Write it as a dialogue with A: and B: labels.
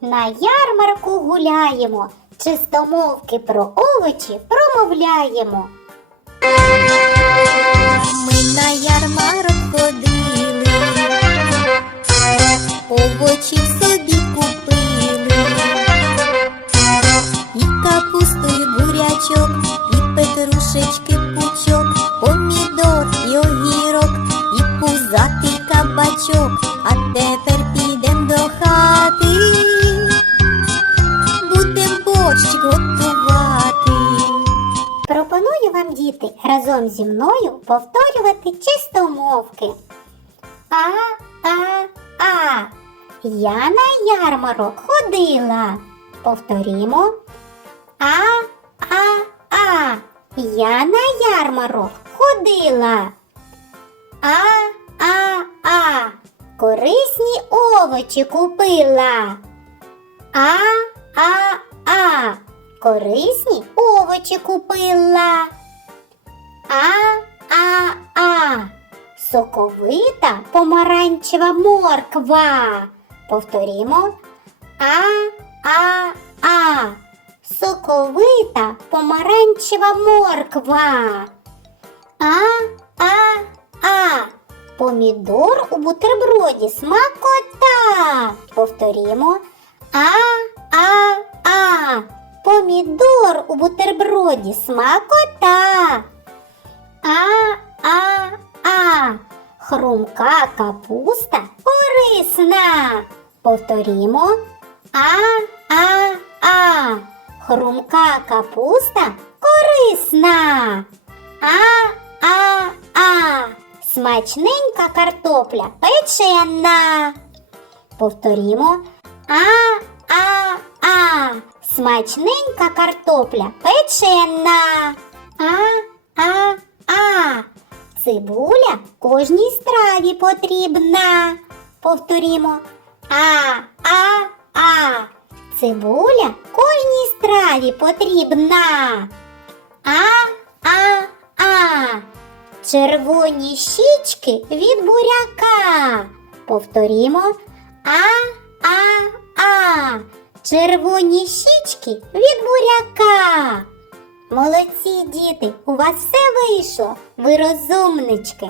A: На ярмарку гуляємо, чистомовки про овочі промовляємо.
B: Ми на ярмарок ходили, овочів собі купили, і капусту, і бурячок, і петрушечки пучок, помідор і огірок, і пузатий кабачок.
A: Діти, разом зі мною повторювати чистомовки. А, а, а. Я на ярмарок ходила. Повторімо. А, а, а. Я на ярмарок ходила. А, а, а. Корисні овочі купила. А, а, а. Корисні овочі купила. А, а, а. Соковита помаранчева морква. Повторімо. А, а, а. Соковита помаранчева морква. А, а, а. Помідор у бутерброді смакота. Повторімо. А, а, а. Помідор у бутерброді смакота. А, а, а. Хрумка капуста корисна. Повторімо. А, а, а. Хрумка капуста корисна. А, а, а. Смачненька картопля печена. Повторімо. А, а, а. Смачненька картопля печена. А, а, а. Цибуля кожній страві потрібна. Повторімо. А, а, а. Цибуля кожній страві потрібна. А, а, а. Червоні щічки від буряка. Повторімо. А, а, а. Червоні щічки від буряка. Молодці діти, у вас все вийшло. Ви розумнички.